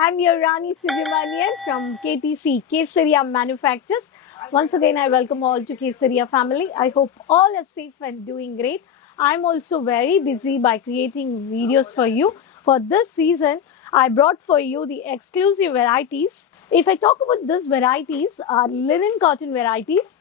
I'm your Rani Subramanian from KTC, Kesaria Manufactures. Once again, I welcome all to Kesaria family. I hope all are safe and doing great. I'm also very busy by creating videos for you. For this season, I brought for you the exclusive varieties. If I talk about these varieties, are linen cotton varieties.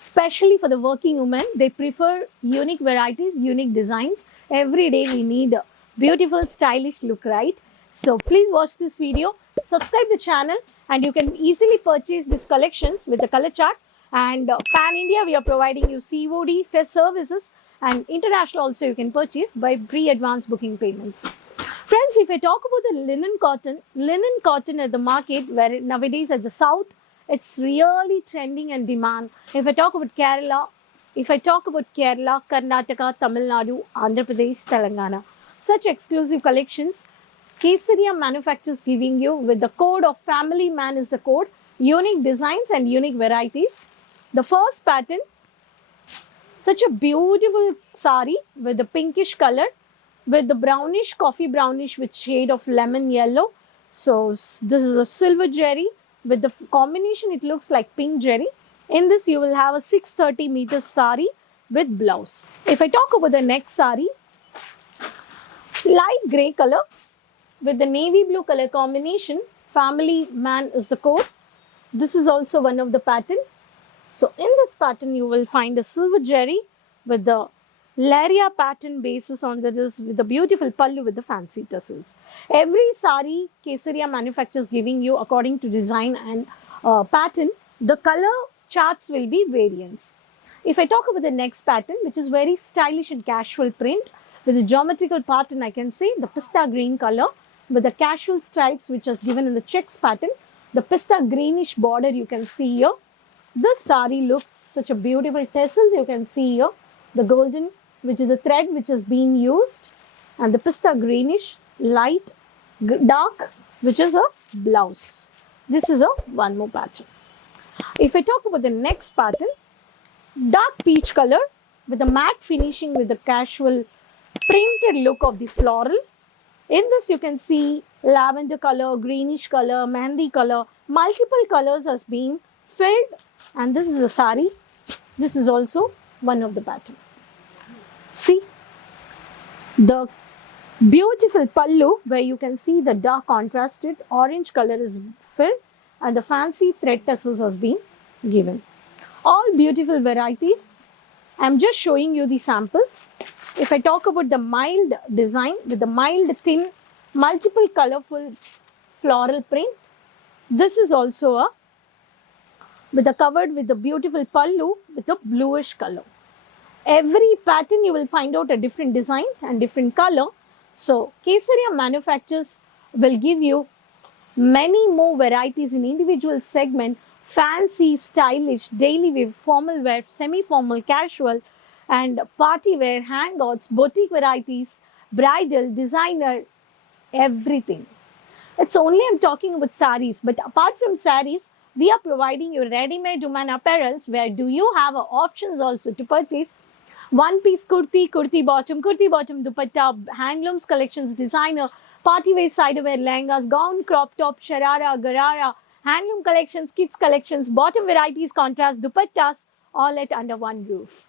Especially for the working women, they prefer unique varieties, unique designs. Every day we need a beautiful, stylish look, right? So please watch this video, subscribe the channel, and you can easily purchase these collections with the color chart. And Pan India, we are providing you COD services, and international also you can purchase by pre-advance booking payments. Friends, if I talk about the linen cotton at the market, where nowadays at the south, it's really trending and demand. If I talk about Kerala, Karnataka, Tamil Nadu, Andhra Pradesh, Telangana, such exclusive collections, Kesaria Manufactures giving you with the code of Family Man is the code, unique designs and unique varieties. The first pattern, such a beautiful saree with the pinkish color, with the brownish, coffee brownish with shade of lemon yellow. So this is a silver jerry. With the combination, it looks like pink jerry. In this, you will have a 630 meters saree with blouse. If I talk about the next saree, light grey color with the navy blue color combination, Family Man is the code. This is also one of the pattern. So in this pattern, you will find a silver jerry with the Laria pattern basis on this, with the beautiful pallu with the fancy tassels. Every saree Kesaria Manufactures giving you according to design and pattern, the color charts will be variants. If I talk about the next pattern, which is very stylish and casual print with a geometrical pattern, I can say the pista green color with the casual stripes which is given in the checks pattern, the pista greenish border you can see here. This saree looks such a beautiful tassels you can see here, the golden, which is the thread which is being used, and the pista greenish, light, dark, which is a blouse. This is a one more pattern. If I talk about the next pattern, dark peach color with the matte finishing with the casual printed look of the floral. In this you can see lavender color, greenish color, mehndi color, multiple colors has been filled, and this is a saree. This is also one of the pattern. See the beautiful pallu where you can see the dark contrasted orange color is filled and the fancy thread tassels has been given. All beautiful varieties. I'm just showing you the samples. If I talk about the mild design with the mild thin multiple colorful floral print, this is also a with the covered with the beautiful pallu with the bluish color. Every pattern you will find out a different design and different color. So Kesaria Manufactures will give you many more varieties in individual segment, fancy, stylish, daily wear, formal wear, semi-formal, casual, and party wear, hangouts, boutique varieties, bridal, designer, everything. It's only I'm talking about sarees, but apart from sarees, we are providing you ready-made women apparels where do you have options also to purchase one-piece kurti bottom dupatta, handlooms collections, designer, party wear, side wear, lehengas, gown, crop top, sharara, garara, handloom collections, kids collections, bottom varieties, contrast, dupattas, all at under one roof.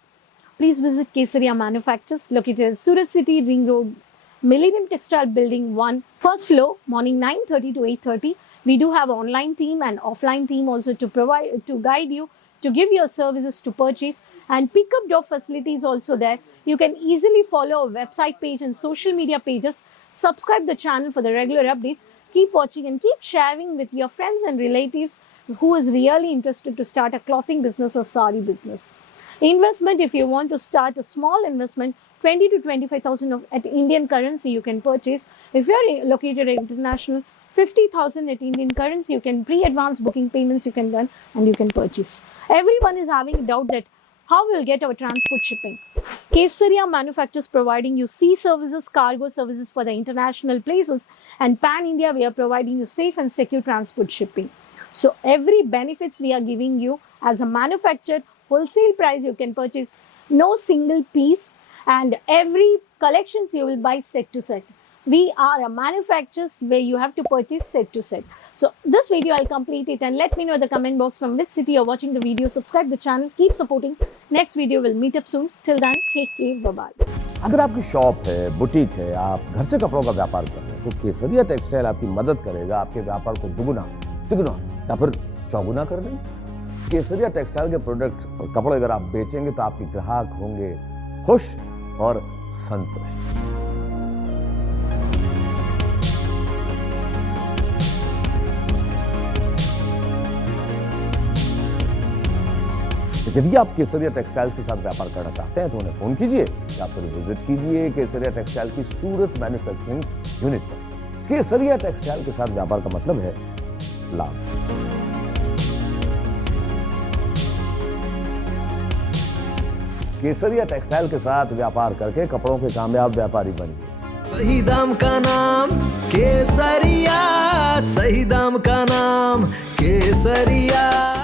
Please visit Kesaria Manufactures, located in Surat City, Ring Road, Millennium Textile Building 1, first floor, morning 9:30 to 8:30. We do have online team and offline team also to provide, to guide you, to give your services to purchase, and pickup drop facilities also there. You can easily follow our website page and social media pages. Subscribe the channel for the regular updates. Keep watching and keep sharing with your friends and relatives who is really interested to start a clothing business or saree business. Investment, if you want to start a small investment, 20 to 25,000 at Indian currency you can purchase. If you are located at international, 50,000 at Indian currency, you can pre-advance booking payments you can done and you can purchase. Everyone is having a doubt that how we'll get our transport shipping. Kesaria Manufactures providing you sea services, cargo services for the international places, and Pan India we are providing you safe and secure transport shipping. So every benefits we are giving you as a manufacturer, wholesale price you can purchase, no single piece, and every collections you will buy set to set. We are a manufacturers where you have to purchase set to set. So this video I'll complete it, and let me know in the comment box from which city you're watching the video. Subscribe the channel, keep supporting. Next video will meet up soon. Till then, take care. Bye-bye. अगर आपकी shop है, boutique है, आप घर से कपड़ों का व्यापार कर रहे हैं, तो केसरिया टेक्सटाइल आपकी मदद करेगा आपके व्यापार को दुगुना, तिगुना या फिर चौगुना कर देंगे। केसरिया टेक्सटाइल के प्रोडक्ट्स और कपड़े अगर आप बेचेंगे तो आपके ग्राहक होंगे खुश और संतुष्ट। यदि आप केसरिया टेक्सटाइल्स के साथ व्यापार करना चाहते हैं तो उन्हें फोन कीजिए या फिर विजिट कीजिए केसरिया टेक्सटाइल की सूरत मैन्युफैक्चरिंग यूनिट पर। केसरिया टेक्सटाइल के साथ व्यापार का मतलब है लाभ। केसरिया टेक्सटाइल के साथ व्यापार करके कपड़ों के कामयाब व्यापारी बनिए। सही दाम का नाम केसरिया, सही दाम का नाम केसरिया।